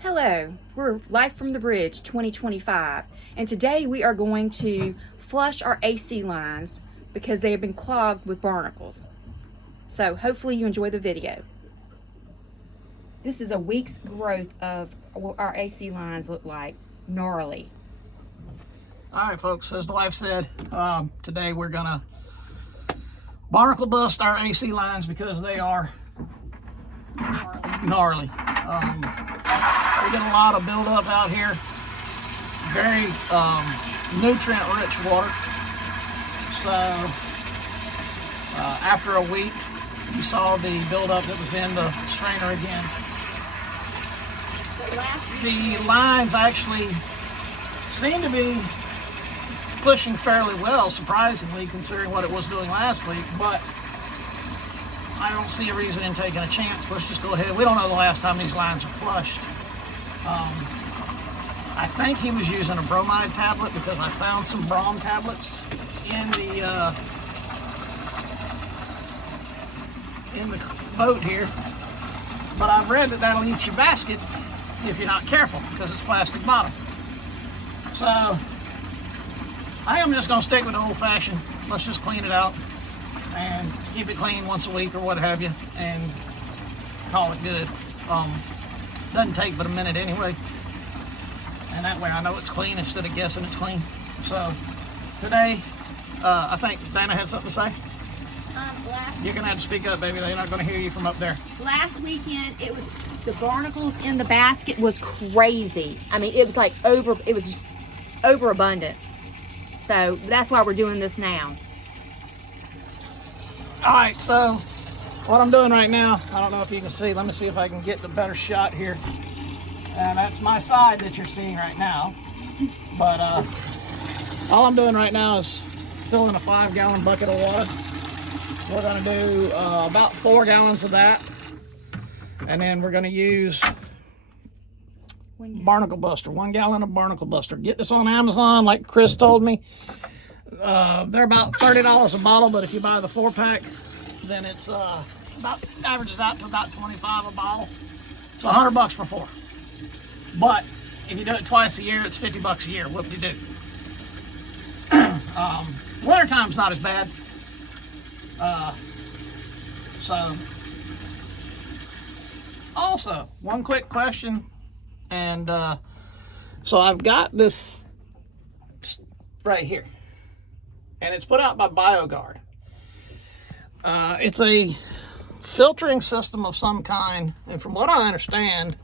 Hello, we're Life from the Bridge 2025, and today we are going to flush our AC lines because they have been clogged with barnacles. So hopefully you enjoy the video. This is a week's growth of what our AC lines look like. Gnarly. All right, folks, as the wife said, today we're gonna barnacle bust our AC lines because they are gnarly. We get a lot of buildup out here. Very nutrient-rich water. So after a week, you saw the buildup that was in the strainer again. The lines actually seem to be pushing fairly well, surprisingly, considering what it was doing last week, but I don't see a reason in taking a chance. Let's just go ahead. We don't know the last time these lines are flushed. I think he was using a bromide tablet because I found some brom tablets in the boat here, but I've read that that'll eat your basket if you're not careful because it's plastic bottom. So I am just going to stick with the old-fashioned. Let's just clean it out and keep it clean once a week or what have you and call it good. Doesn't take but a minute anyway, and that way I know it's clean instead of guessing it's clean. So today I think Dana had something to say. You're gonna have to speak up, baby. They're not gonna hear you from up there. Last weekend, it was the barnacles in the basket was crazy. I mean, it was like it was just overabundance. So that's why we're doing this now. All right, so what I'm doing right now, I don't know if you can see. Let me see if I can get the better shot here. And that's my side that you're seeing right now. But all I'm doing right now is filling a 5-gallon bucket of water. We're gonna do about 4 gallons of that. And then we're gonna use barnacle buster, 1 gallon of barnacle buster. Get this on Amazon, like Chris told me. They're about $30 a bottle, but if you buy the 4-pack, then it's about averages out to about $25 a bottle. So $100 for 4. But if you do it twice a year, it's $50 a year. Whoop-de-doo. Winter time's not as bad. So also, one quick question, and so I've got this right here, and it's put out by BioGuard. It's a filtering system of some kind, and from what I understand,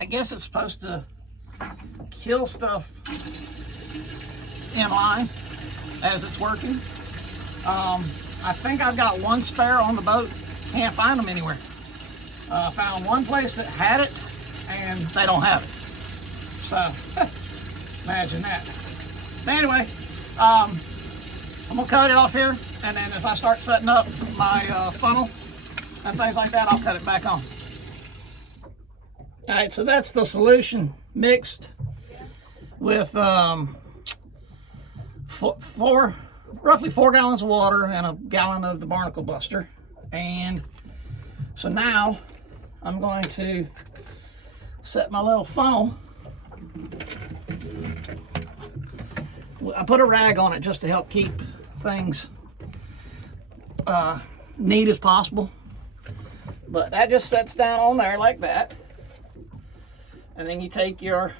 I guess it's supposed to kill stuff in line as it's working. I think I've got one spare on the boat. Can't find them anywhere. Found one place that had it, and they don't have it. So, imagine that. But anyway, I'm gonna cut it off here, and then as I start setting up my funnel and things like that, I'll cut it back on. All right, so that's the solution mixed with roughly 4 gallons of water and a gallon of the barnacle buster. And so now I'm going to set my little funnel. I put a rag on it just to help keep things neat as possible. But that just sets down on there like that. And then you take your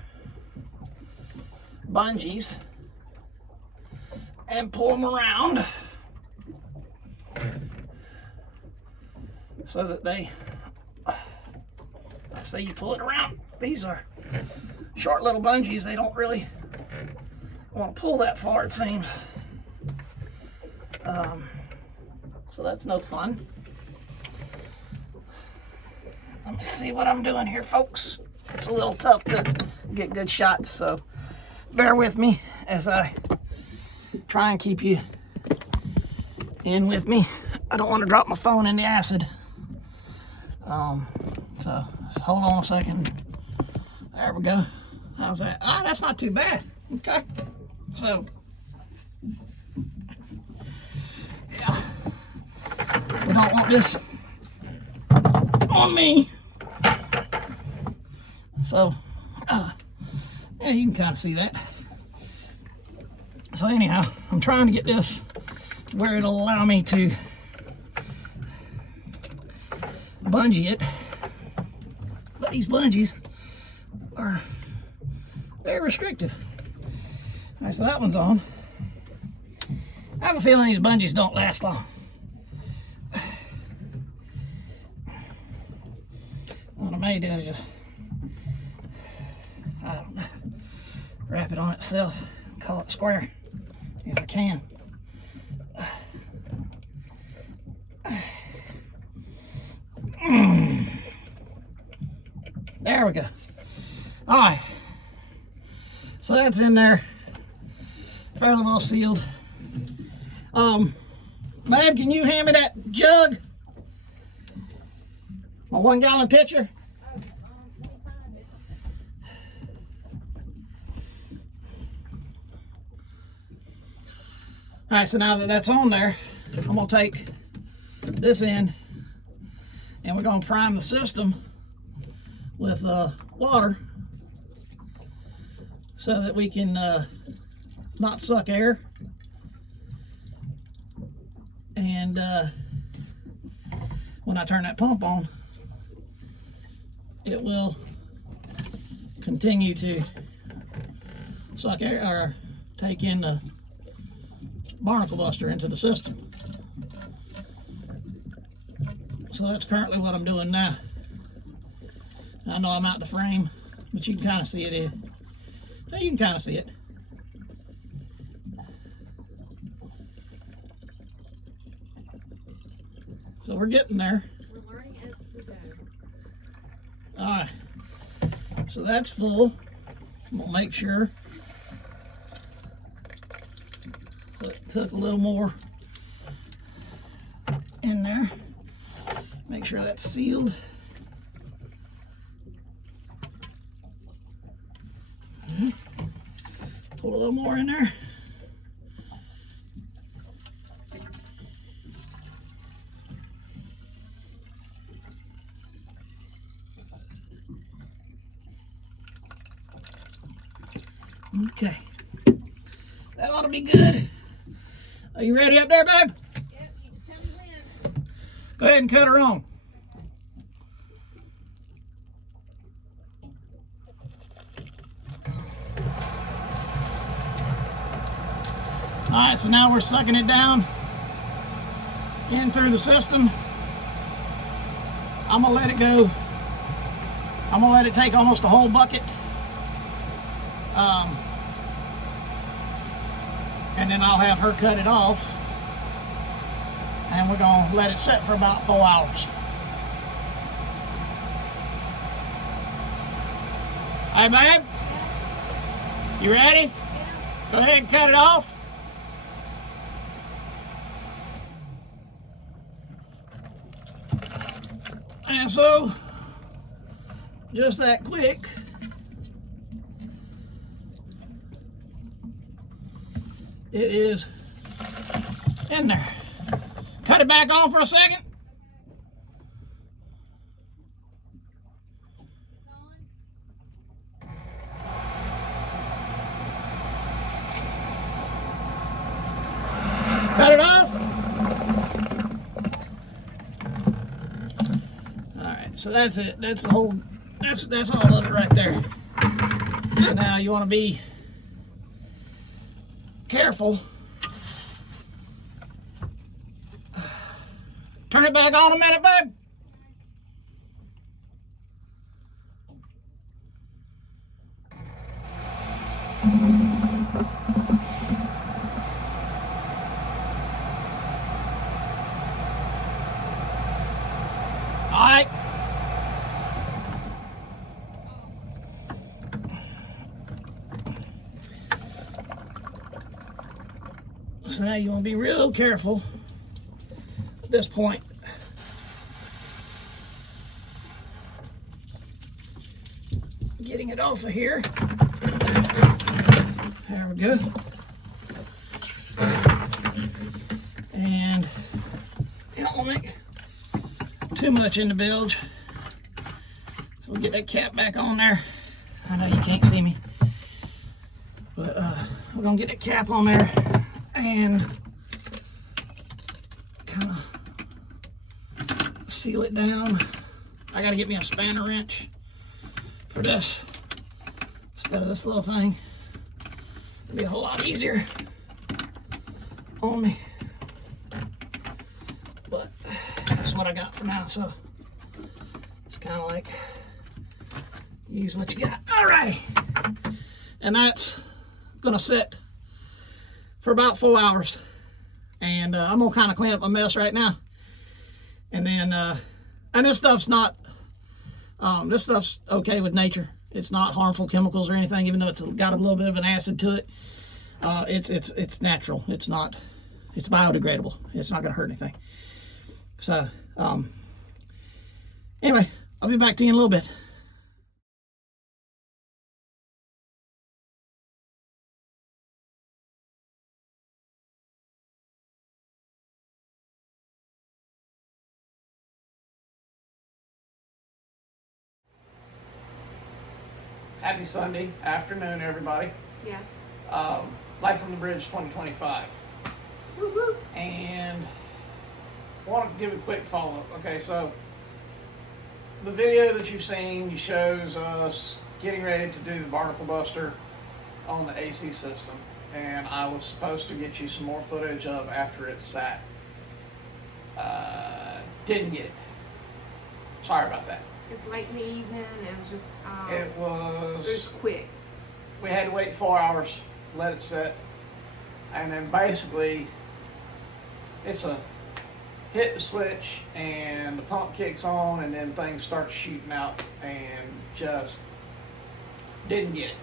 bungees and pull them around so that they, say you pull it around. These are short little bungees. They don't really want to pull that far, it seems. So that's no fun. Let me see what I'm doing here, folks. It's a little tough to get good shots, so bear with me as I try and keep you in with me. I don't want to drop my phone in the acid. So hold on a second. There we go. How's that? Ah, that's not too bad. Okay. So, yeah. We don't want this on me. So, yeah, you can kind of see that. So anyhow, I'm trying to get this where it'll allow me to bungee it. But these bungees are very restrictive. All right, so that one's on. I have a feeling these bungees don't last long. What I may do is just, I don't know, wrap it on itself, call it square, if I can. There we go. All right. So that's in there, fairly well sealed. Babe, can you hand me that jug? My 1 gallon pitcher? All right, so now that that's on there, I'm gonna take this end and we're gonna prime the system with water so that we can not suck air. And when I turn that pump on, it will continue to suck air or take in the barnacle buster into the system. So that's currently what I'm doing now. I know I'm out the frame, but you can kind of see it. You can kind of see it. So we're getting there. We're learning as we go. All right. So that's full. We'll make sure. So it took a little more in there. Make sure that's sealed. Put a little more in there. Okay, that ought to be good. Are you ready up there, babe? Yep, you can tell me when. Go ahead and cut her on. All right, so now we're sucking it down in through the system. I'm gonna let it go. I'm gonna let it take almost a whole bucket. And then I'll have her cut it off. And we're gonna let it sit for about 4 hours. Hey, babe? You ready? Yeah. Go ahead and cut it off. And so, just that quick, it is in there. Cut it back on for a second. Cut it off. All right, so that's it. That's the whole. That's all of it right there. So now you want to be careful. Turn it back on a minute, babe. All right. So now you want to be real careful at this point. Getting it off of here. There we go. And you don't want to make too much in the bilge. So we'll get that cap back on there. I know you can't see me, but we're gonna get the cap on there and kind of seal it down. I gotta get me a spanner wrench for this instead of this little thing. It'll be a whole lot easier on me, but that's what I got for now. So it's kind of like use what you got. All right, and that's gonna sit for about 4 hours, and I'm gonna kind of clean up my mess right now, and then and this stuff's not this stuff's okay with nature. It's not harmful chemicals or anything, even though it's got a little bit of an acid to it. It's natural. It's biodegradable. It's not gonna hurt anything. So anyway, I'll be back to you in a little bit. Happy Sunday afternoon, everybody. Yes. Life from the Bridge 2025. Woo-hoo. And I want to give a quick follow-up. Okay, so the video that you've seen shows us getting ready to do the barnacle buster on the AC system. And I was supposed to get you some more footage of after it sat. Didn't get it. Sorry about that. It's late in the evening. It was just. It was quick. We had to wait 4 hours, let it sit, and then basically it's a hit the switch and the pump kicks on and then things start shooting out and just didn't get it.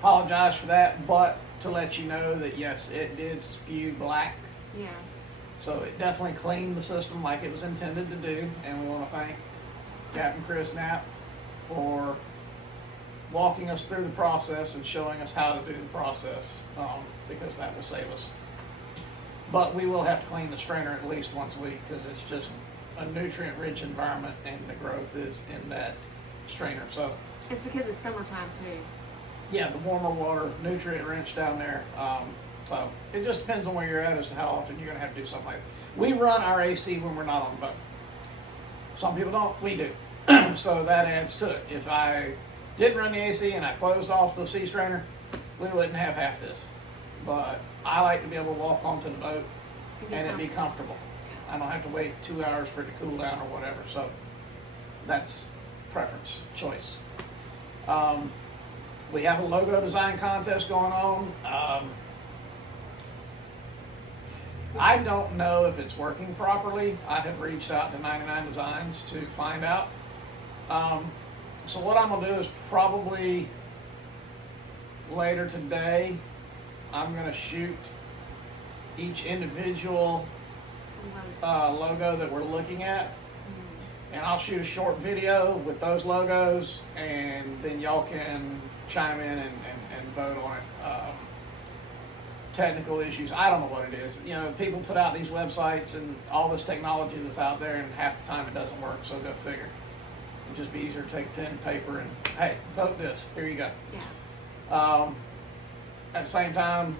Apologize for that, but to let you know that yes, it did spew black. Yeah. So it definitely cleaned the system like it was intended to do, and we want to thank Captain Chris Knapp for walking us through the process and showing us how to do the process, because that will save us. But we will have to clean the strainer at least once a week because it's just a nutrient-rich environment and the growth is in that strainer. So It's because it's summertime too. yeah, the warmer water, nutrient-rich down there. So it just depends on where you're at as to how often you're going to have to do something like that. We run our AC when we're not on the boat. Some people don't, we do. So that adds to it. If I didn't run the AC and I closed off the sea strainer, we wouldn't have half this. But I like to be able to walk onto the boat and it be comfortable. I don't have to wait 2 hours for it to cool down or whatever. So that's preference, choice. We have a logo design contest going on. I don't know if it's working properly. I have reached out to 99 Designs to find out. So what I'm gonna do is probably later today, I'm gonna shoot each individual logo that we're looking at, and I'll shoot a short video with those logos, and then y'all can chime in and vote on it. Technical issues, I don't know what it is. You know, people put out these websites and all this technology that's out there, and half the time it doesn't work, so go figure. It'd just be easier to take pen and paper and, hey, vote this, here you go. Yeah. At the same time,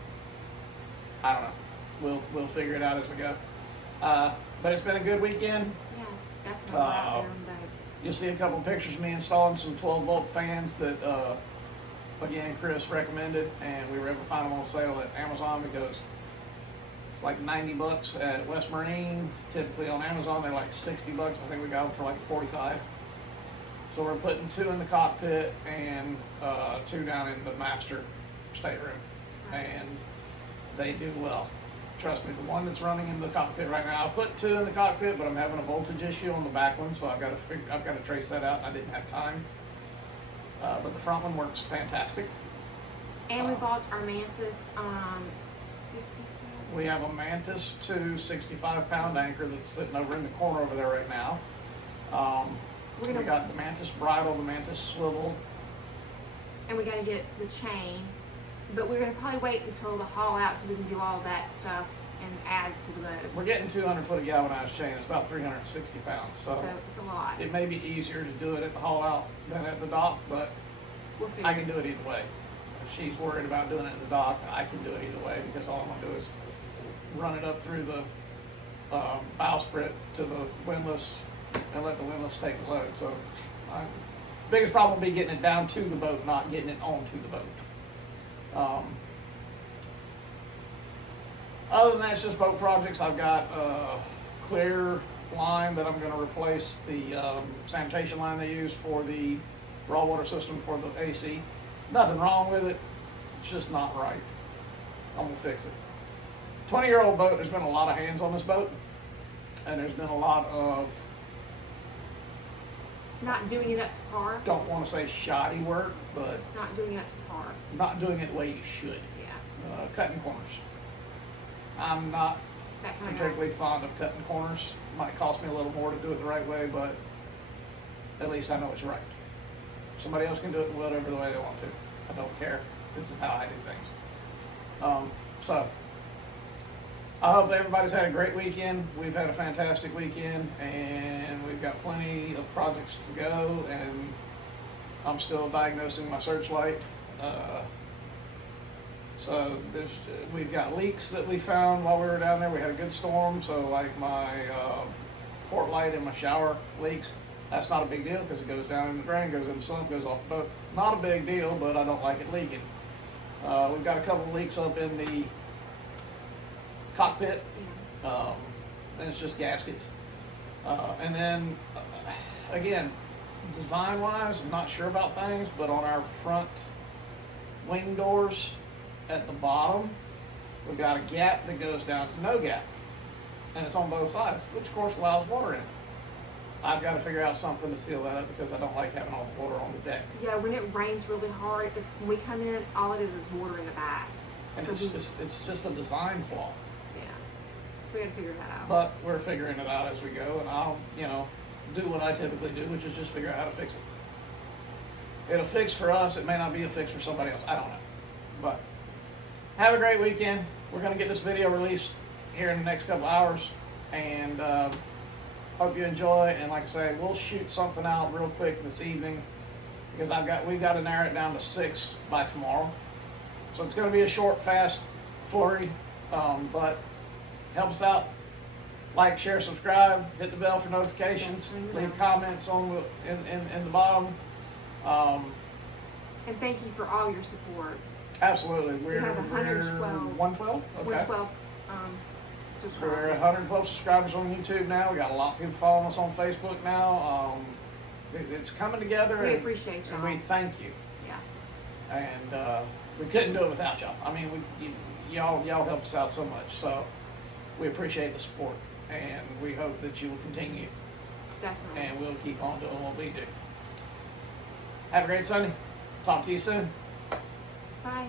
I don't know. We'll figure it out as we go. But it's been a good weekend. Yes, definitely. Out there on the boat. You'll see a couple of pictures of me installing some 12-volt fans that, again, Chris recommended, and we were able to find them on sale at Amazon because it's like $90 at West Marine. Typically on Amazon, they're like $60. I think we got them for like 45. So we're putting 2 in the cockpit and 2 down in the master stateroom, and they do well. Trust me, the one that's running in the cockpit right now, I put 2 in the cockpit, but I'm having a voltage issue on the back one, so I've got to trace that out, and I didn't have time. But the front one works fantastic. And we bought our Mantis 64. We have a Mantis 2 65-pound anchor that's sitting over in the corner over there right now. We got the Mantis bridle, the Mantis swivel. And we got to get the chain. But we're going to probably wait until the haul out so we can do all that stuff and add to the boat. We're getting 200 foot of galvanized chain. It's about 360 pounds. So it's a lot. it may be easier to do it at the haul out than at the dock, but We'll figure I can do it either way. If she's worried about doing it in the dock, I can do it either way because all I'm gonna do is run it up through the bowsprit to the windlass and let the windlass take the load. So, biggest problem will be getting it down to the boat, not getting it onto the boat. Other than that, it's just boat projects. I've got a clear line that I'm going to replace the sanitation line they use for the raw water system for the AC. Nothing wrong with it. It's just not right. I'm going to fix it. 20-year-old boat, there's been a lot of hands on this boat. And there's been a lot of, not doing it up to par. don't want to say shoddy work, but It's not doing it up to par. not doing it the way you should. Yeah. Cutting corners. I'm not That kind of particularly fond of cutting corners. Might cost me a little more to do it the right way, but at least I know it's right. Somebody else can do it whatever the way they want to. I don't care. This is how I do things. So I hope everybody's had a great weekend. We've had a fantastic weekend, and we've got plenty of projects to go, and I'm still diagnosing my searchlight. So we've got leaks that we found while we were down there. We had a good storm, so like my port light in my shower leaks. That's not a big deal because it goes down in the drain, goes in the sump, goes off the boat. Not a big deal, but I don't like it leaking. We've got a couple of leaks up in the cockpit, and it's just gaskets. And then, again, design-wise, I'm not sure about things, but on our front wing doors at the bottom, we've got a gap that goes down to no gap. And it's on both sides, which of course allows water in. I've got to figure out something to seal that up because I don't like having all the water on the deck. Yeah, when it rains really hard, when we come in, all it is water in the back. And So it's just a design flaw. yeah. So we got to figure that out. But we're figuring it out as we go, and I'll, do what I typically do, which is just figure out how to fix it. It'll fix for us. It may not be a fix for somebody else. I don't know. But have a great weekend. We're going to get this video released here in the next couple hours, and hope you enjoy. And like I say, we'll shoot something out real quick this evening because we've got to narrow it down to 6 by tomorrow. So it's going to be a short, fast flurry, but help us out. Like, share, subscribe, hit the bell for notifications, Yes, leave comments on in the bottom. And thank you for all your support. Absolutely, we're have 112. 112. Okay. 112 We're subscribers. 112 subscribers on YouTube now. We got a lot of people following us on Facebook now. It's coming together. We and, appreciate y'all. and we thank you. Yeah. And we couldn't do it without y'all. I mean, y'all help us out so much. So we appreciate the support, and we hope that you will continue, Definitely. and we'll keep on doing what we do. Have a great Sunday. Talk to you soon. Bye.